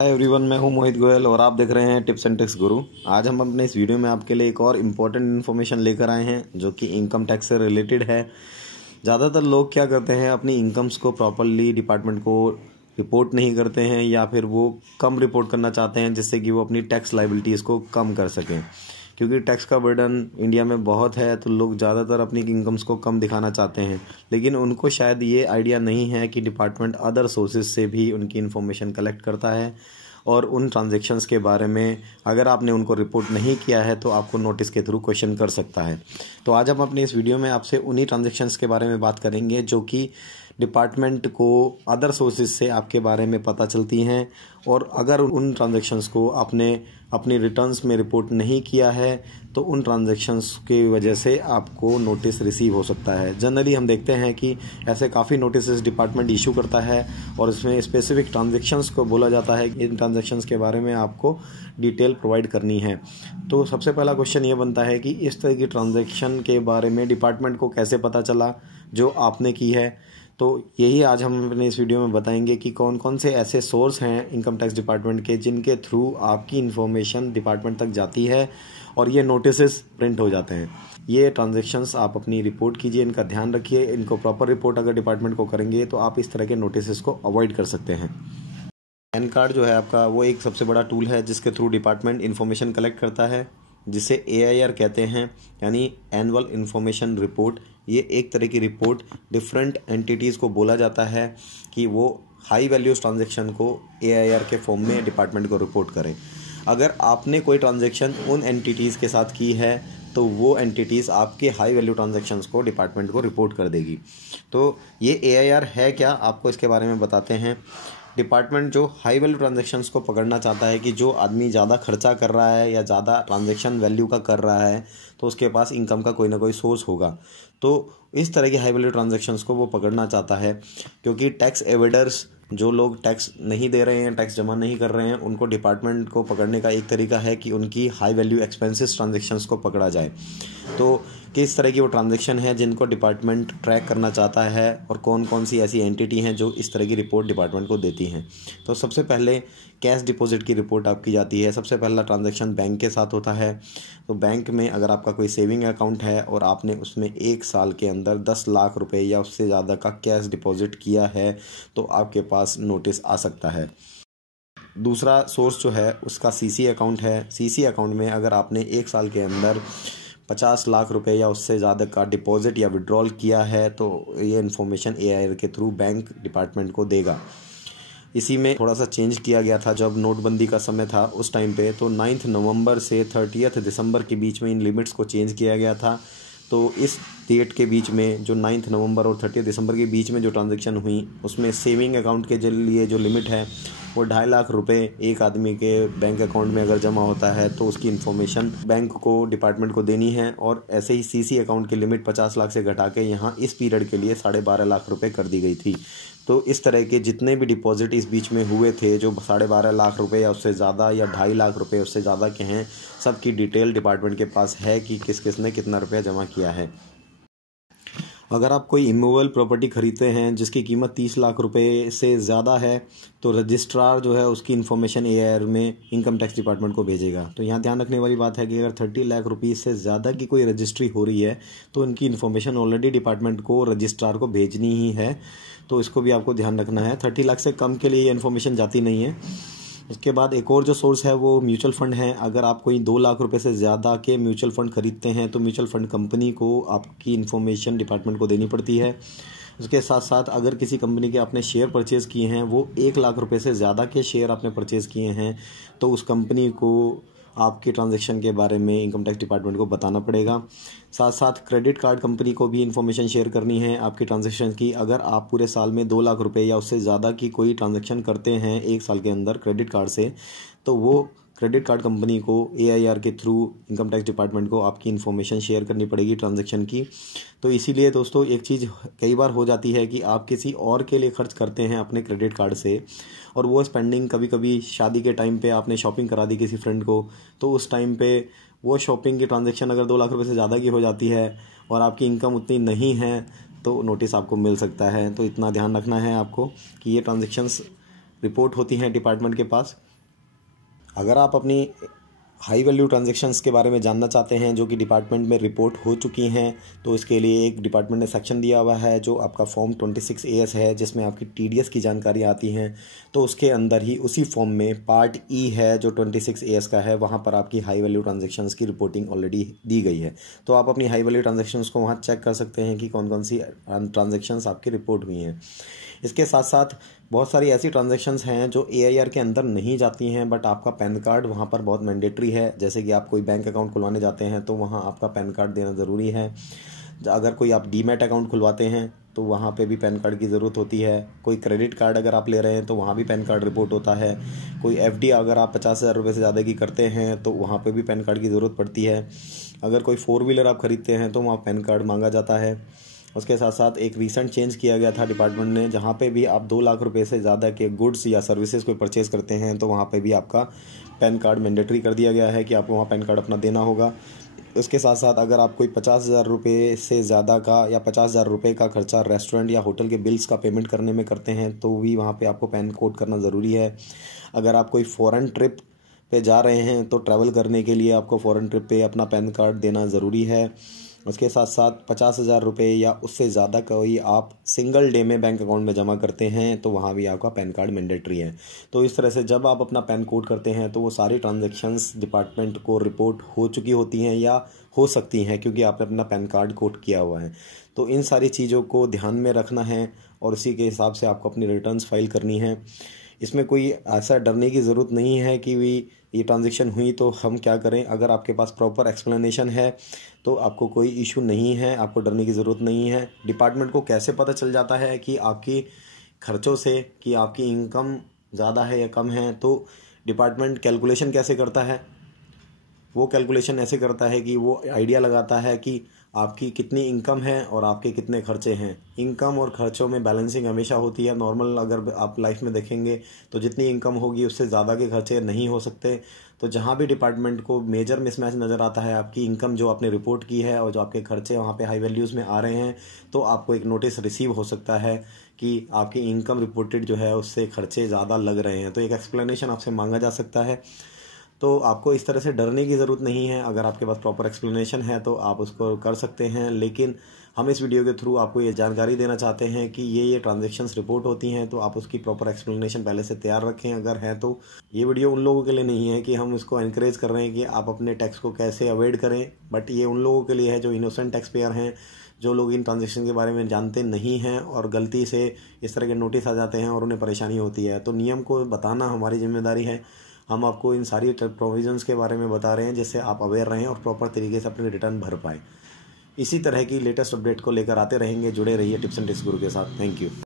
Hi everyone, मैं हूं मोहित गोयल और आप देख रहे हैं टिप्स एंड ट्रिक्स गुरु। आज हम अपने इस वीडियो में आपके लिए एक और इम्पोर्टेंट इन्फॉर्मेशन लेकर आए हैं जो कि इनकम टैक्स से रिलेटेड है। ज़्यादातर लोग क्या करते हैं, अपनी इनकम्स को प्रॉपरली डिपार्टमेंट को रिपोर्ट नहीं करते हैं या फिर वो कम रिपोर्ट करना चाहते हैं जिससे कि वो अपनी टैक्स लायबिलिटीज़ को कम कर सकें। क्योंकि टैक्स का बर्डन इंडिया में बहुत है तो लोग ज़्यादातर अपनी इनकम्स को कम दिखाना चाहते हैं, लेकिन उनको शायद ये आइडिया नहीं है कि डिपार्टमेंट अदर सोर्सेज से भी उनकी इन्फॉर्मेशन कलेक्ट करता है और उन ट्रांजैक्शंस के बारे में अगर आपने उनको रिपोर्ट नहीं किया है तो आपको नोटिस के थ्रू क्वेश्चन कर सकता है। तो आज हम अपने इस वीडियो में आपसे उन्हीं ट्रांजैक्शंस के बारे में बात करेंगे जो कि डिपार्टमेंट को अदर सोर्सेज से आपके बारे में पता चलती हैं, और अगर उन ट्रांजैक्शंस को आपने अपनी रिटर्न्स में रिपोर्ट नहीं किया है तो उन ट्रांजैक्शंस की वजह से आपको नोटिस रिसीव हो सकता है। जनरली हम देखते हैं कि ऐसे काफ़ी नोटिस डिपार्टमेंट इशू करता है और इसमें स्पेसिफिक ट्रांजैक्शंस को बोला जाता है कि इन ट्रांजैक्शंस के बारे में आपको डिटेल प्रोवाइड करनी है। तो सबसे पहला क्वेश्चन ये बनता है कि इस तरह की ट्रांजैक्शन के बारे में डिपार्टमेंट को कैसे पता चला जो आपने की है। तो यही आज हम अपने इस वीडियो में बताएंगे कि कौन कौन से ऐसे सोर्स हैं इनकम टैक्स डिपार्टमेंट के जिनके थ्रू आपकी इन्फॉर्मेशन डिपार्टमेंट तक जाती है और ये नोटिसेस प्रिंट हो जाते हैं। ये ट्रांजैक्शंस आप अपनी रिपोर्ट कीजिए, इनका ध्यान रखिए। इनको प्रॉपर रिपोर्ट अगर डिपार्टमेंट को करेंगे तो आप इस तरह के नोटिसेस को अवॉइड कर सकते हैं। पैन कार्ड जो है आपका, वो एक सबसे बड़ा टूल है जिसके थ्रू डिपार्टमेंट इन्फॉर्मेशन कलेक्ट करता है, जिसे AIR कहते हैं, यानी एनुअल इन्फॉर्मेशन रिपोर्ट। ये एक तरह की रिपोर्ट डिफरेंट एंटिटीज़ को बोला जाता है कि वो हाई वैल्यूज ट्रांजैक्शन को AIR के फॉर्म में डिपार्टमेंट को रिपोर्ट करें। अगर आपने कोई ट्रांजैक्शन उन एंटिटीज़ के साथ की है तो वो एंटिटीज़ आपके हाई वैल्यू ट्रांजैक्शंस को डिपार्टमेंट को रिपोर्ट कर देगी। तो ये AIR है क्या, आपको इसके बारे में बताते हैं। डिपार्टमेंट जो हाई वैल्यू ट्रांजैक्शंस को पकड़ना चाहता है कि जो आदमी ज़्यादा खर्चा कर रहा है या ज़्यादा ट्रांजैक्शन वैल्यू का कर रहा है तो उसके पास इनकम का कोई ना कोई सोर्स होगा। तो इस तरह की हाई वैल्यू ट्रांजैक्शंस को वो पकड़ना चाहता है, क्योंकि टैक्स एवेडर्स, जो लोग टैक्स नहीं दे रहे हैं, टैक्स जमा नहीं कर रहे हैं, उनको डिपार्टमेंट को पकड़ने का एक तरीका है कि उनकी हाई वैल्यू एक्सपेंसेस ट्रांजैक्शंस को पकड़ा जाए। तो किस तरह की वो ट्रांजैक्शन है जिनको डिपार्टमेंट ट्रैक करना चाहता है और कौन कौन सी ऐसी एंटिटी हैं जो इस तरह की रिपोर्ट डिपार्टमेंट को देती हैं। तो सबसे पहले कैश डिपॉजिट की रिपोर्ट आपकी जाती है। सबसे पहला ट्रांजैक्शन बैंक के साथ होता है। तो बैंक में अगर आपका कोई सेविंग अकाउंट है और आपने उसमें 1 साल के अंदर 10 लाख रुपए या उससे ज़्यादा का कैश डिपॉजिट किया है तो आपके पास नोटिस आ सकता है। दूसरा सोर्स जो है उसका CC अकाउंट है। CC अकाउंट में अगर आपने 1 साल के अंदर 50 लाख रुपए या उससे ज़्यादा का डिपॉजिट या विड्रॉल किया है तो ये इन्फॉर्मेशन AIR के थ्रू बैंक डिपार्टमेंट को देगा। इसी में थोड़ा सा चेंज किया गया था जब नोटबंदी का समय था उस टाइम पे, तो 9 नवंबर से 30 दिसंबर के बीच में इन लिमिट्स को चेंज किया गया था। तो इस डेट के बीच में जो 9 नवंबर और 30 दिसंबर के बीच में जो ट्रांजैक्शन हुई उसमें सेविंग अकाउंट के लिए जो लिमिट है वो 2.5 लाख रुपए एक आदमी के बैंक अकाउंट में अगर जमा होता है तो उसकी इन्फॉर्मेशन बैंक को डिपार्टमेंट को देनी है। और ऐसे ही CC अकाउंट की लिमिट 50 लाख से घटा के यहाँ इस पीरियड के लिए 12.5 लाख रुपए कर दी गई थी। तो इस तरह के जितने भी डिपॉजिट इस बीच में हुए थे जो 12.5 लाख रुपए या उससे ज़्यादा या 2.5 लाख रुपए उससे ज़्यादा के हैं, सबकी डिटेल डिपार्टमेंट के पास है कि किस किस ने कितना रुपया जमा किया है। अगर आप कोई इमूवेबल प्रॉपर्टी खरीदते हैं जिसकी कीमत 30 लाख रुपए से ज़्यादा है तो रजिस्ट्रार जो है उसकी इन्फॉर्मेशन AIR में इनकम टैक्स डिपार्टमेंट को भेजेगा। तो यहाँ ध्यान रखने वाली बात है कि अगर 30 लाख रुपये से ज़्यादा की कोई रजिस्ट्री हो रही है तो उनकी इन्फॉर्मेशन ऑलरेडी डिपार्टमेंट को रजिस्ट्रार को भेजनी ही है। तो इसको भी आपको ध्यान रखना है। 30 लाख से कम के लिए ये इन्फॉर्मेशन जाती नहीं है। उसके बाद एक और जो सोर्स है वो म्यूचुअल फंड है। अगर आप कोई 2 लाख रुपए से ज़्यादा के म्यूचुअल फंड खरीदते हैं तो म्यूचुअल फंड कंपनी को आपकी इन्फॉर्मेशन डिपार्टमेंट को देनी पड़ती है। उसके साथ साथ अगर किसी कंपनी के आपने शेयर परचेज़ किए हैं, वो 1 लाख रुपए से ज़्यादा के शेयर आपने परचेज़ किए हैं, तो उस कंपनी को आपके ट्रांजैक्शन के बारे में इनकम टैक्स डिपार्टमेंट को बताना पड़ेगा। साथ साथ क्रेडिट कार्ड कंपनी को भी इन्फॉर्मेशन शेयर करनी है आपकी ट्रांजैक्शन की। अगर आप पूरे साल में 2 लाख रुपए या उससे ज़्यादा की कोई ट्रांजैक्शन करते हैं 1 साल के अंदर क्रेडिट कार्ड से, तो वो क्रेडिट कार्ड कंपनी को AIR के थ्रू इनकम टैक्स डिपार्टमेंट को आपकी इन्फॉर्मेशन शेयर करनी पड़ेगी ट्रांजैक्शन की। तो इसीलिए दोस्तों एक चीज़ कई बार हो जाती है कि आप किसी और के लिए खर्च करते हैं अपने क्रेडिट कार्ड से, और वो स्पेंडिंग कभी कभी शादी के टाइम पे आपने शॉपिंग करा दी किसी फ्रेंड को, तो उस टाइम पे वो शॉपिंग की ट्रांजैक्शन अगर 2 लाख रुपये से ज़्यादा की हो जाती है और आपकी इनकम उतनी नहीं है तो नोटिस आपको मिल सकता है। तो इतना ध्यान रखना है आपको कि ये ट्रांजैक्शंस रिपोर्ट होती हैं डिपार्टमेंट के पास। अगर आप अपनी हाई वैल्यू ट्रांजैक्शंस के बारे में जानना चाहते हैं जो कि डिपार्टमेंट में रिपोर्ट हो चुकी हैं, तो इसके लिए एक डिपार्टमेंट ने सेक्शन दिया हुआ है जो आपका फॉर्म 26AS है, जिसमें आपकी TDS की जानकारी आती हैं। तो उसके अंदर ही उसी फॉर्म में पार्ट ई है जो 26AS का है, वहाँ पर आपकी हाई वैल्यू ट्रांजैक्शंस की रिपोर्टिंग ऑलरेडी दी गई है। तो आप अपनी हाई वैल्यू ट्रांजैक्शंस को वहाँ चेक कर सकते हैं कि कौन कौन सी ट्रांजैक्शंस आपकी रिपोर्ट हुई हैं। इसके साथ साथ बहुत सारी ऐसी ट्रांजैक्शंस हैं जो AIR के अंदर नहीं जाती हैं, बट आपका पैन कार्ड वहाँ पर बहुत मैंडेटरी है। जैसे कि आप कोई बैंक अकाउंट खुलवाने जाते हैं तो वहाँ आपका पैन कार्ड देना ज़रूरी है। अगर कोई आप डीमैट अकाउंट खुलवाते हैं तो वहाँ पे भी पैन कार्ड की ज़रूरत होती है। कोई क्रेडिट कार्ड अगर आप ले रहे हैं तो वहाँ भी पैन कार्ड रिपोर्ट होता है। कोई FD अगर आप 50,000 रुपये से ज़्यादा की करते हैं तो वहाँ पे भी पैन कार्ड की ज़रूरत पड़ती है। अगर कोई 4 व्हीलर आप ख़रीदते हैं तो वहाँ पैन कार्ड मांगा जाता है। उसके साथ साथ एक रीसेंट चेंज किया गया था डिपार्टमेंट ने, जहाँ पे भी आप 2 लाख रुपए से ज़्यादा के गुड्स या सर्विसेज कोई परचेज़ करते हैं तो वहाँ पे भी आपका पैन कार्ड मैंडेटरी कर दिया गया है कि आपको वहाँ पैन कार्ड अपना देना होगा। उसके साथ साथ अगर आप कोई 50,000 रुपये से ज़्यादा का या 50,000 रुपये का खर्चा रेस्टोरेंट या होटल के बिल्स का पेमेंट करने में करते हैं तो भी वहाँ पे आपको पैन कोड करना ज़रूरी है। अगर आप कोई फ़ॉरेन ट्रिप पे जा रहे हैं तो ट्रैवल करने के लिए आपको फ़ॉरेन ट्रिप पे अपना पैन कार्ड देना ज़रूरी है। उसके साथ साथ 50,000 रुपये या उससे ज़्यादा कोई आप सिंगल डे में बैंक अकाउंट में जमा करते हैं तो वहाँ भी आपका पैन कार्ड मैंडेटरी है। तो इस तरह से जब आप अपना पैन कोड करते हैं तो वो सारी ट्रांजैक्शंस डिपार्टमेंट को रिपोर्ट हो चुकी होती हैं या हो सकती हैं, क्योंकि आपने अपना पैन कार्ड कोड किया हुआ है। तो इन सारी चीज़ों को ध्यान में रखना है और उसी के हिसाब से आपको अपनी रिटर्न्स फाइल करनी है। इसमें कोई ऐसा डरने की ज़रूरत नहीं है कि ये ट्रांजैक्शन हुई तो हम क्या करें। अगर आपके पास प्रॉपर एक्सप्लेनेशन है तो आपको कोई इशू नहीं है, आपको डरने की ज़रूरत नहीं है। डिपार्टमेंट को कैसे पता चल जाता है कि आपकी खर्चों से कि आपकी इनकम ज़्यादा है या कम है, तो डिपार्टमेंट कैलकुलेशन कैसे करता है, वो कैलकुलेशन ऐसे करता है कि वो आइडिया लगाता है कि आपकी कितनी इनकम है और आपके कितने खर्चे हैं। इनकम और खर्चों में बैलेंसिंग हमेशा होती है। नॉर्मल अगर आप लाइफ में देखेंगे तो जितनी इनकम होगी उससे ज़्यादा के खर्चे नहीं हो सकते। तो जहाँ भी डिपार्टमेंट को मेजर मिसमैच नज़र आता है, आपकी इनकम जो आपने रिपोर्ट की है और जो आपके खर्चे वहाँ पे हाई वैल्यूज़ में आ रहे हैं, तो आपको एक नोटिस रिसीव हो सकता है कि आपकी इनकम रिपोर्टेड जो है उससे खर्चे ज़्यादा लग रहे हैं। तो एक एक्सप्लेनेशन आपसे मांगा जा सकता है। तो आपको इस तरह से डरने की ज़रूरत नहीं है। अगर आपके पास प्रॉपर एक्सप्लेनेशन है तो आप उसको कर सकते हैं। लेकिन हम इस वीडियो के थ्रू आपको ये जानकारी देना चाहते हैं कि ये ट्रांजैक्शंस रिपोर्ट होती हैं, तो आप उसकी प्रॉपर एक्सप्लेनेशन पहले से तैयार रखें अगर है तो। ये वीडियो उन लोगों के लिए नहीं है कि हम उसको एनकरेज कर रहे हैं कि आप अपने टैक्स को कैसे अवॉइड करें, बट ये उन लोगों के लिए है जो इनोसेंट टैक्स पेयर हैं, जो लोग इन ट्रांजैक्शन के बारे में जानते नहीं हैं और गलती से इस तरह के नोटिस आ जाते हैं और उन्हें परेशानी होती है। तो नियम को बताना हमारी जिम्मेदारी है। हम आपको इन सारी प्रोविजंस के बारे में बता रहे हैं जिससे आप अवेयर रहें और प्रॉपर तरीके से अपने रिटर्न भर पाएँ। इसी तरह की लेटेस्ट अपडेट को लेकर आते रहेंगे। जुड़े रहिए टिप्स एंड ट्रिक्स गुरु के साथ। Thank you.